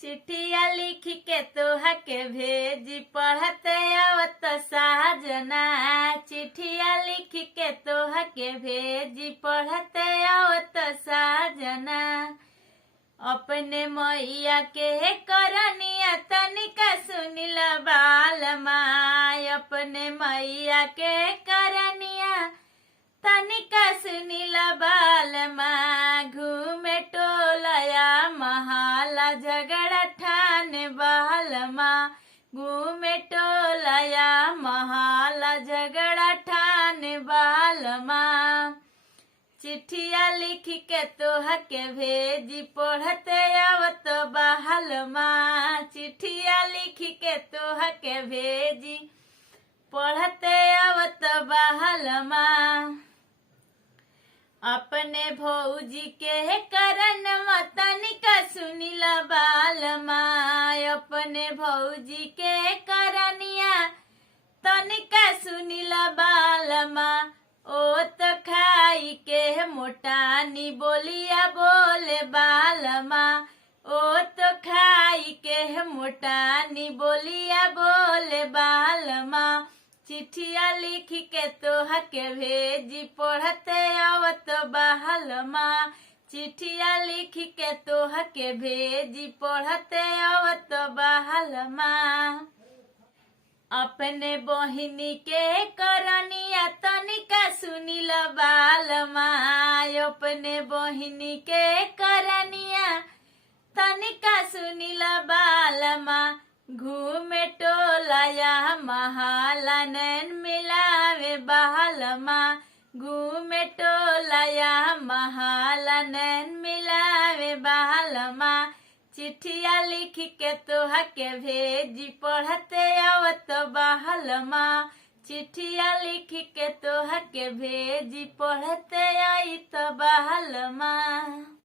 चिट्ठिया लिख के तोहा के भेजी पढ़ते आवत साजना। चिट्ठिया लिख के तोहा के भेजी पढ़ते आवत साजना। अपने मैया के करनिया तनिका सुनिल बालमा। अपने मैया के करनिया तनिका सुनिल बालमा। घूमे टोलया महाला झगड़ा ठाने बालमा। घूमे टोलया महाला झगड़ा ठाने बालमा। चिट्ठिया लिख के तोहा के भेजी पढ़ते आवत बालमा। चिट्ठिया लिख के तोहा के भेजी पढ़ते आवत बालमा। अपने भौजी के करन तनिका सुनिल बालमा। अपने भौजी के करनिया तनिका सुनिल बालमा। ओ तो खाई के मोटानी बोलिया बोले बालमा। ओ तो खाई के मोटानी बोलिया बोले बालमा। चिट्ठिया लिख के तोहा के भेजी पढ़ते आवत बालमा। चिट्ठिया लिख के तोहा के भेजी पढ़ते आवत बालमा। अपने बहिनी के करनिया तनिका सुनिल बालमा। अपने बहिनी के करनिया तनिका सुनिल बालमा। घूमे टोलया महाला नैन मिलावे बालमा। घूमे टोलया महाला नैन मिलावे बालमा। चिट्ठिया लिख के तोहा के भेजी पढ़ते आवत बालमा। चिट्ठिया लिख के तोहा के भेजी पढ़ते आई तो बालमा।